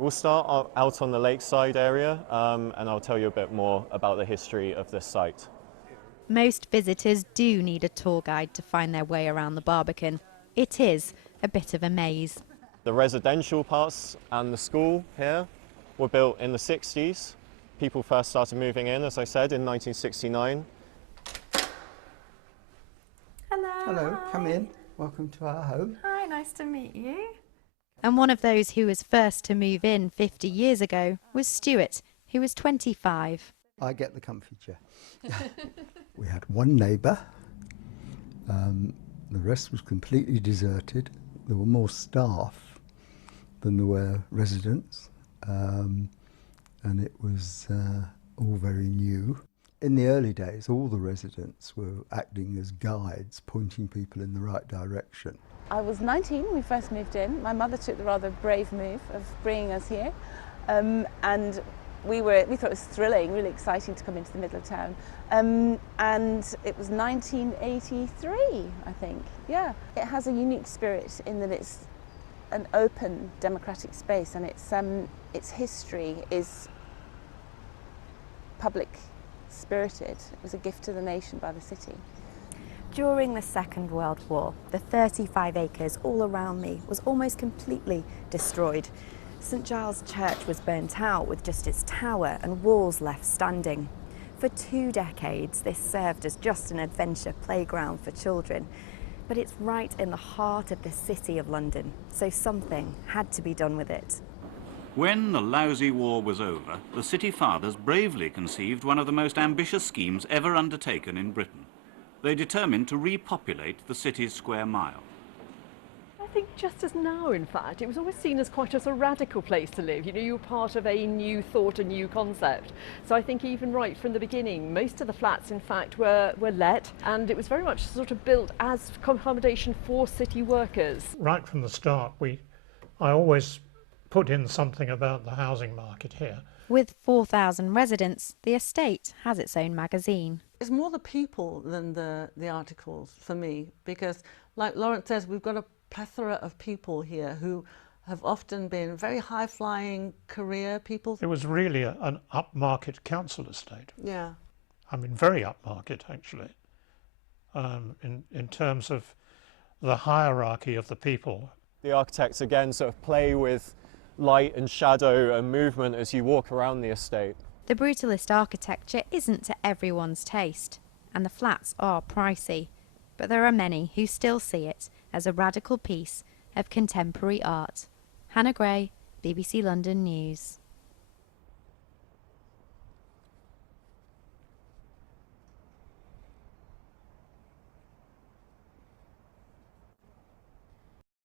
We'll start out on the lakeside area and I'll tell you a bit more about the history of this site. Most visitors do need a tour guide to find their way around the Barbican. It is a bit of a maze. The residential parts and the school here were built in the 60s. People first started moving in, as I said, in 1969. Hello. Hello, come in. Welcome to our home. Hi, nice to meet you. And one of those who was first to move in 50 years ago was Stuart, who was 25. I get the comfy chair. We had one neighbour. The rest was completely deserted. There were more staff than there were residents. And it was all very new. In the early days, all the residents were acting as guides, pointing people in the right direction. I was 19 when we first moved in. My mother took the rather brave move of bringing us here, and we thought it was thrilling, really exciting to come into the middle of town. And it was 1983, I think. Yeah, it has a unique spirit in that it's an open, democratic space, and its history is public spirited. It was a gift to the nation by the city. During the Second World War, the 35 acres all around me was almost completely destroyed. St Giles Church was burnt out with just its tower and walls left standing. For 2 decades, this served as just an adventure playground for children. But it's right in the heart of the City of London, so something had to be done with it. When the lousy war was over, the city fathers bravely conceived one of the most ambitious schemes ever undertaken in Britain. They determined to repopulate the city's square mile. I think just as now, in fact, it was always seen as quite as a radical place to live. You know, you were part of a new thought, a new concept. So I think even right from the beginning, most of the flats, in fact, were let, and it was very much sort of built as accommodation for city workers. Right from the start, I always put in something about the housing market here. With 4,000 residents, the estate has its own magazine. It's more the people than the articles for me, because like Lawrence says, we've got a plethora of people here who have often been very high-flying career people. It was really an upmarket council estate. Yeah. I mean, very upmarket, actually, in terms of the hierarchy of the people. The architects, again, sort of play with light and shadow and movement as you walk around the estate. The brutalist architecture isn't to everyone's taste, and the flats are pricey, but there are many who still see it as a radical piece of contemporary art. Hannah Gray, BBC London News.